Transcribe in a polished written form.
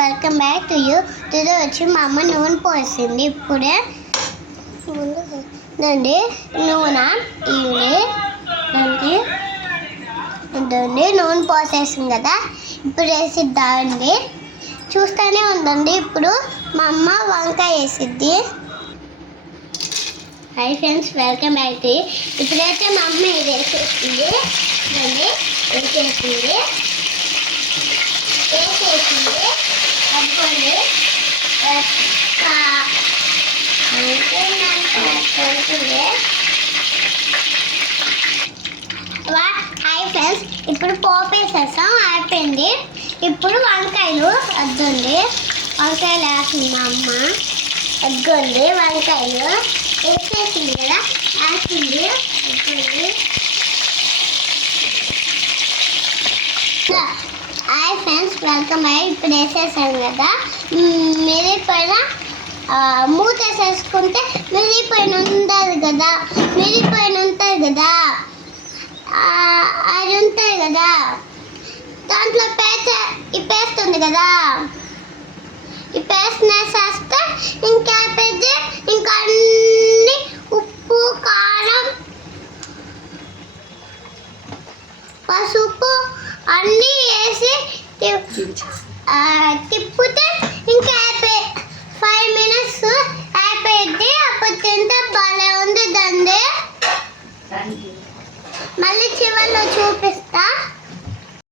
Welcome back to you. Today వచ్చి మా అమ్మ నూనె పోసింది ఇప్పుడే. దండి నూనె నూనె పోసేసింది కదా, ఇప్పుడు వేసిద్దామండి. చూస్తూనే ఉందండి. ఇప్పుడు మా అమ్మ వంకాయ వేసిద్ది. Hi friends, welcome back to you. ఇప్పుడైతే మా అమ్మ ఇది వేసేసింది. వేసేసింది అనుకోండి. హాయ్ ఫ్రెండ్స్, ఇప్పుడు పోపు వేసేసాం, అయిపోయింది. ఇప్పుడు వంకాయలు వద్దండి. వంకాయలు వేసింది మా అమ్మ. వద్దండి, వంకాయలు వేసేసింది కదా, వేసింది. వద్దండి. Hi friends, welcome back. ఇప్పుడు వేసేసాను కదా, మిరిగిపోయిన మూత వేసేసుకుంటే మిరిగిపోయిన ఉంటుంది కదా, అది ఉంటుంది కదా, దాంట్లో ఈ పేస్ట్ ఉంది కదా, ఈ పేస్ట్ వేసేస్తే ఇంకా పెద్ద ఇంకా అన్ని ఉప్పు, కారం, పసుపు అన్నీ వేసి